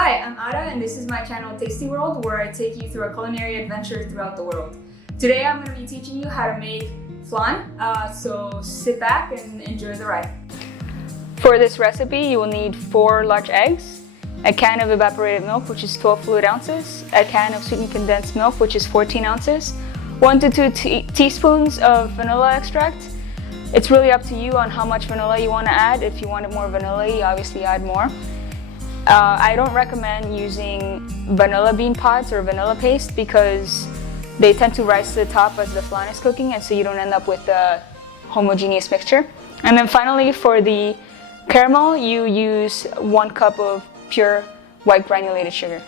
Hi, I'm Ada and this is my channel Tasty World, where I take you through a culinary adventure throughout the world. Today I'm going to be teaching you how to make flan, so sit back and enjoy the ride. For this recipe you will need 4 large eggs, a can of evaporated milk which is 12 fluid ounces, a can of sweetened condensed milk which is 14 ounces, 1 to 2 teaspoons of vanilla extract. It's really up to you on how much vanilla you want to add. If you wanted more vanilla, you obviously add more. I don't recommend using vanilla bean pods or vanilla paste because they tend to rise to the top as the flan is cooking, and so you don't end up with a homogeneous mixture. And then finally, for the caramel, you use 1 cup of pure white granulated sugar.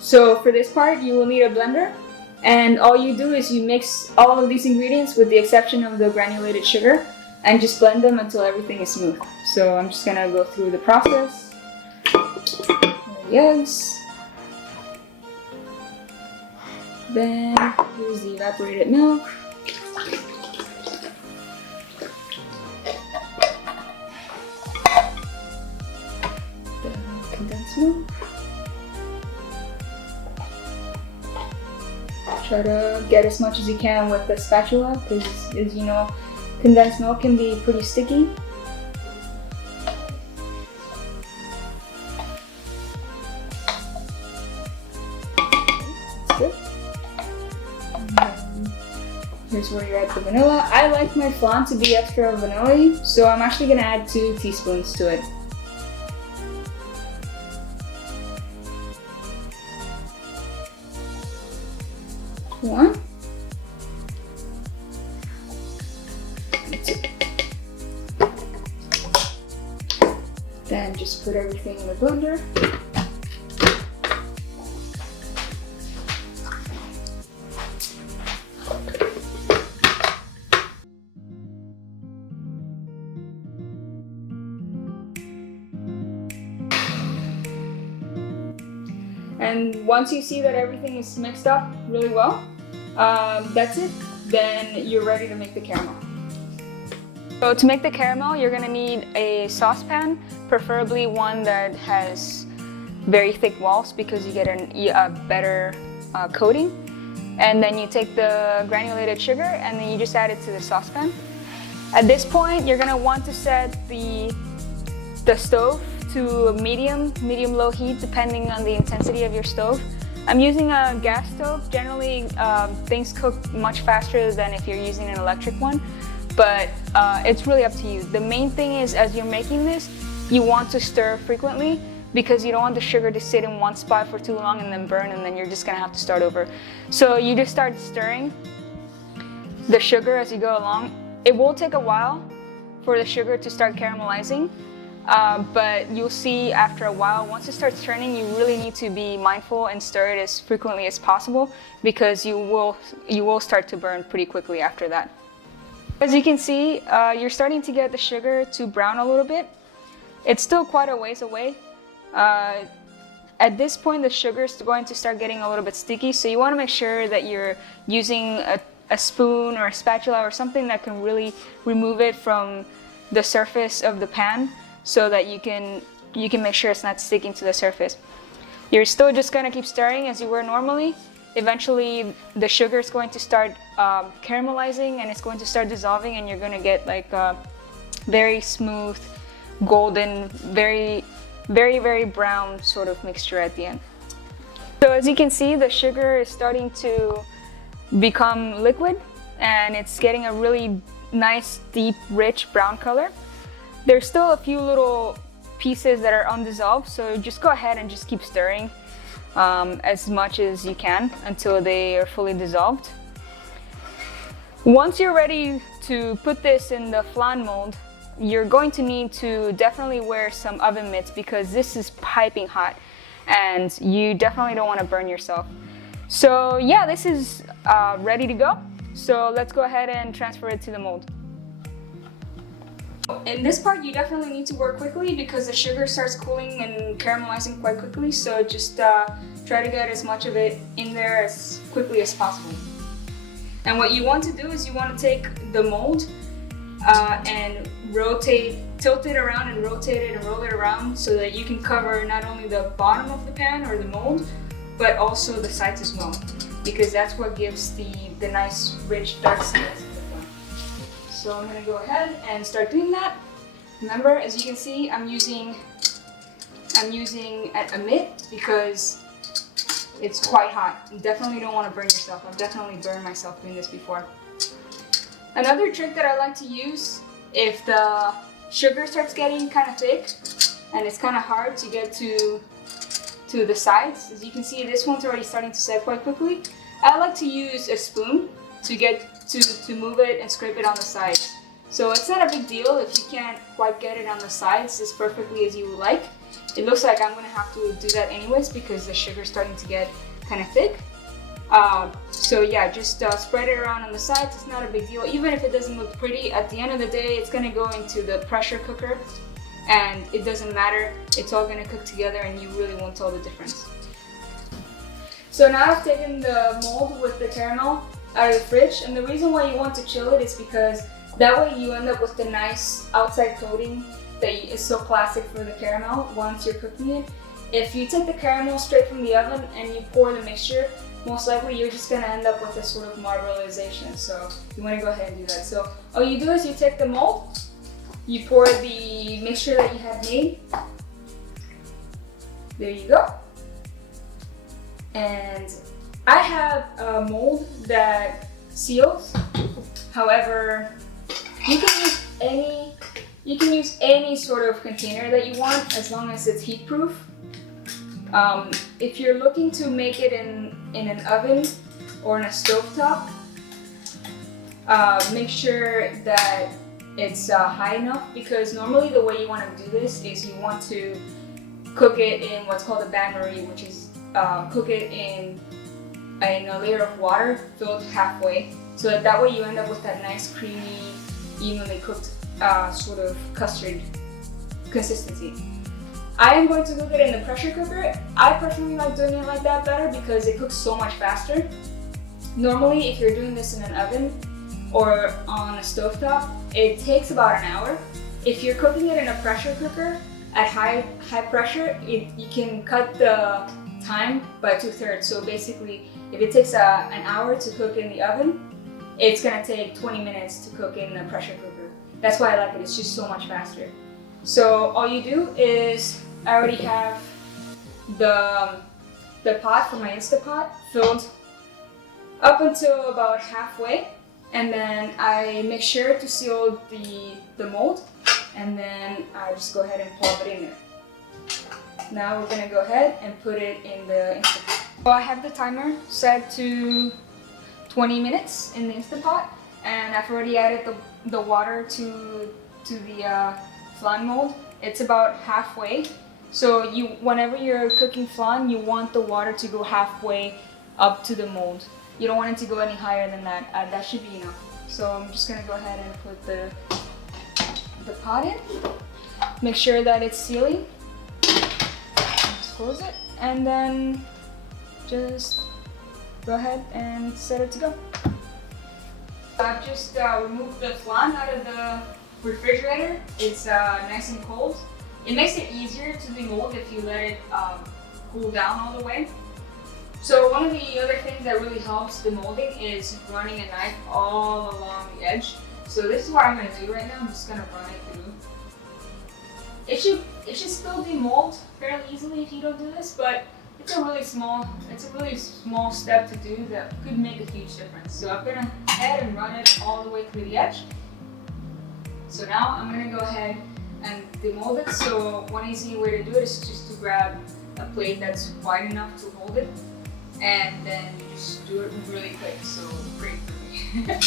So for this part, you will need a blender, and all you do is you mix all of these ingredients with the exception of the granulated sugar and just blend them until everything is smooth. So I'm just gonna go through the process. The eggs. Then here's the evaporated milk. The condensed milk. Try to get as much as you can with the spatula because, as you know, condensed milk can be pretty sticky. That's good. Here's where you add the vanilla. I like my flan to be extra vanilla-y, so I'm actually going to add 2 teaspoons to it. One. Then just put everything in the blender. And once you see that everything is mixed up really well, that's it. Then you're ready to make the caramel. So to make the caramel, you're going to need a saucepan, preferably one that has very thick walls because you get a better coating. And then you take the granulated sugar and then you just add it to the saucepan. At this point, you're going to want to set the stove to medium-low heat depending on the intensity of your stove. I'm using a gas stove. Generally, things cook much faster than if you're using an electric one. But it's really up to you. The main thing is, as you're making this, you want to stir frequently because you don't want the sugar to sit in one spot for too long and then burn, and then you're just gonna have to start over. So you just start stirring the sugar as you go along. It will take a while for the sugar to start caramelizing, but you'll see after a while, once it starts turning, you really need to be mindful and stir it as frequently as possible because you will start to burn pretty quickly after that. As you can see, you're starting to get the sugar to brown a little bit. It's still quite a ways away. At this point, the sugar is going to start getting a little bit sticky, so you want to make sure that you're using a spoon or a spatula or something that can really remove it from the surface of the pan so that you can make sure it's not sticking to the surface. You're still just going to keep stirring as you were normally. Eventually the sugar is going to start caramelizing and it's going to start dissolving, and you're going to get like a very smooth, golden, very brown sort of mixture at the end. So as you can see, the sugar is starting to become liquid and it's getting a really nice, deep, rich brown color. There's still a few little pieces that are undissolved, so just go ahead and just keep stirring as much as you can until they are fully dissolved. Once you're ready to put this in the flan mold, you're going to need to definitely wear some oven mitts because this is piping hot and you definitely don't want to burn yourself. So yeah, this is ready to go. So let's go ahead and transfer it to the mold. In this part, you definitely need to work quickly because the sugar starts cooling and caramelizing quite quickly, so just try to get as much of it in there as quickly as possible. And what you want to do is you want to take the mold and rotate tilt it around and rotate it and roll it around so that you can cover not only the bottom of the pan or the mold, but also the sides as well, because that's what gives the nice rich dark sides of the flan. So I'm gonna go ahead and start doing that. Remember, as you can see, I'm using a mitt because it's quite hot. You definitely don't want to burn yourself. I've definitely burned myself doing this before. Another trick that I like to use, if the sugar starts getting kind of thick and it's kind of hard to get to the sides, as you can see, this one's already starting to set quite quickly. I like to use a spoon to get to move it and scrape it on the sides. So it's not a big deal if you can't quite get it on the sides as perfectly as you would like. It looks like I'm gonna have to do that anyways because the sugar's starting to get kind of thick. So yeah, just spread it around on the sides. It's not a big deal. Even if it doesn't look pretty, at the end of the day, it's gonna go into the pressure cooker and it doesn't matter. It's all gonna cook together and you really won't tell the difference. So now I've taken the mold with the caramel out of the fridge, and the reason why you want to chill it is because that way you end up with the nice outside coating that is so classic for the caramel once you're cooking it. If you take the caramel straight from the oven and you pour the mixture, most likely you're just gonna end up with a sort of marbleization. So you wanna go ahead and do that. So all you do is you take the mold, you pour the mixture that you have made. There you go. And I have a mold that seals. However, you can use any sort of container that you want as long as it's heat proof. If you're looking to make it in an oven or in a stovetop, make sure that it's high enough, because normally the way you want to do this is you want to cook it in what's called a bain-marie, which is cook it in a layer of water filled halfway, so that way you end up with that nice creamy, evenly cooked sort of custard consistency. I am going to cook it in the pressure cooker. I personally like doing it like that better because it cooks so much faster. Normally, if you're doing this in an oven or on a stovetop, it takes about an hour. If you're cooking it in a pressure cooker at high pressure, you can cut the time by 2/3. So basically, if it takes an hour to cook in the oven, it's gonna take 20 minutes to cook in the pressure cooker. That's why I like it. It's just so much faster. So all you do is, I already have the pot for my Instapot filled up until about halfway, and then I make sure to seal the mold, and then I just go ahead and plop it in there. Now we're gonna go ahead and put it in the Instapot. So I have the timer set to 20 minutes in the Instapot, and I've already added the water to the flan mold. It's about halfway. So whenever you're cooking flan, you want the water to go halfway up to the mold. You don't want it to go any higher than that. That should be enough. So I'm just gonna go ahead and put the pot in. Make sure that it's sealing. Just close it, and then just go ahead and set it to go. I've just removed the flan out of the refrigerator. It's nice and cold. It makes it easier to demold if you let it cool down all the way. So one of the other things that really helps demolding is running a knife all along the edge. So this is what I'm going to do right now. I'm just going to run it through. It should still demold fairly easily if you don't do this, but it's a really small step to do that could make a huge difference. So I'm going to head and run it all the way through the edge. So now I'm going to go ahead and demold it. So one easy way to do it is just to grab a plate that's wide enough to hold it, and then you just do it really quick. So great for me.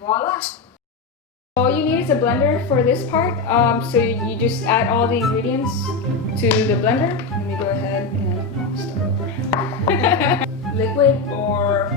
Voila! All you need is a blender for this part. So you just add all the ingredients to the blender. Let me go ahead and start over. Liquid or